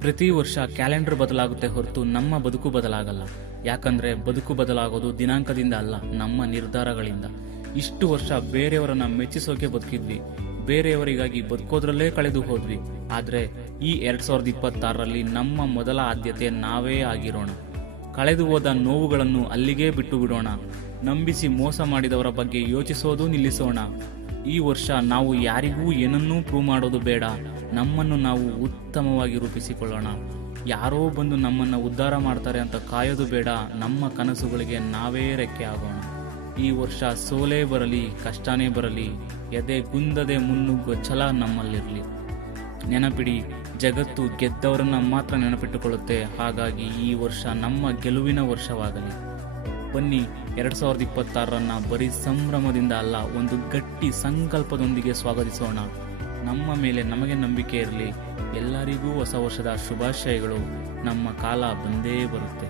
ಪ್ರತಿ ವರ್ಷ ಕ್ಯಾಲೆಂಡರ್ ಬದಲಾಗುತ್ತೆ ಹೊರತು ನಮ್ಮ ಬದುಕು ಬದಲಾಗಲ್ಲ. ಯಾಕಂದ್ರೆ ಬದುಕು ಬದಲಾಗೋದು ದಿನಾಂಕದಿಂದ ಅಲ್ಲ, ನಮ್ಮ ನಿರ್ಧಾರಗಳಿಂದ. ಇಷ್ಟು ವರ್ಷ ಬೇರೆಯವರನ್ನ ಮೆಚ್ಚಿಸೋಕೆ ಬದುಕಿದ್ವಿ, ಬೇರೆಯವರಿಗಾಗಿ ಬದುಕೋದ್ರಲ್ಲೇ ಕಳೆದು ಹೋದ್ವಿ. ಆದ್ರೆ ಈ 2026ರಲ್ಲಿ ನಮ್ಮ ಮೊದಲ ಆದ್ಯತೆ ನಾವೇ ಆಗಿರೋಣ. ಕಳೆದು ಹೋದ ನೋವುಗಳನ್ನು ಅಲ್ಲಿಗೇ ಬಿಟ್ಟು ಬಿಡೋಣ. ನಂಬಿಸಿ ಮೋಸ ಮಾಡಿದವರ ಬಗ್ಗೆ ಯೋಚಿಸೋದು ನಿಲ್ಲಿಸೋಣ. ಈ ವರ್ಷ ನಾವು ಯಾರಿಗೂ ಏನನ್ನೂ ಪ್ರೂವ್ ಮಾಡೋದು ಬೇಡ. ನಮ್ಮನ್ನು ನಾವು ಉತ್ತಮವಾಗಿ ರೂಪಿಸಿಕೊಳ್ಳೋಣ. ಯಾರೋ ಬಂದು ನಮ್ಮನ್ನು ಉದ್ಧಾರ ಮಾಡ್ತಾರೆ ಅಂತ ಕಾಯೋದು ಬೇಡ. ನಮ್ಮ ಕನಸುಗಳಿಗೆ ನಾವೇ ರೆಕ್ಕೆ ಆಗೋಣ. ಈ ವರ್ಷ ಸೋಲೇ ಬರಲಿ, ಕಷ್ಟನೇ ಬರಲಿ, ಎದೆ ಗುಂದದೆ ಮುನ್ನುಗ್ಗೋ ಛಲ ನಮ್ಮಲ್ಲಿರಲಿ. ನೆನಪಿಡಿ, ಜಗತ್ತು ಗೆದ್ದವರನ್ನ ಮಾತ್ರ ನೆನಪಿಟ್ಟುಕೊಳ್ಳುತ್ತೆ. ಹಾಗಾಗಿ ಈ ವರ್ಷ ನಮ್ಮ ಗೆಲುವಿನ ವರ್ಷವಾಗಲಿ. ಬನ್ನಿ 2026ರನ್ನ ಬರೀ ಸಂಭ್ರಮದಿಂದ ಅಲ್ಲ, ಒಂದು ಗಟ್ಟಿ ಸಂಕಲ್ಪದೊಂದಿಗೆ ಸ್ವಾಗತಿಸೋಣ. ನಮ್ಮ ಮೇಲೆ ನಮಗೆ ನಂಬಿಕೆ ಇರಲಿ. ಎಲ್ಲರಿಗೂ ಹೊಸ ವರ್ಷದ ಶುಭಾಶಯಗಳು. ನಮ್ಮ ಕಾಲ ಬಂದೇ ಬರುತ್ತೆ.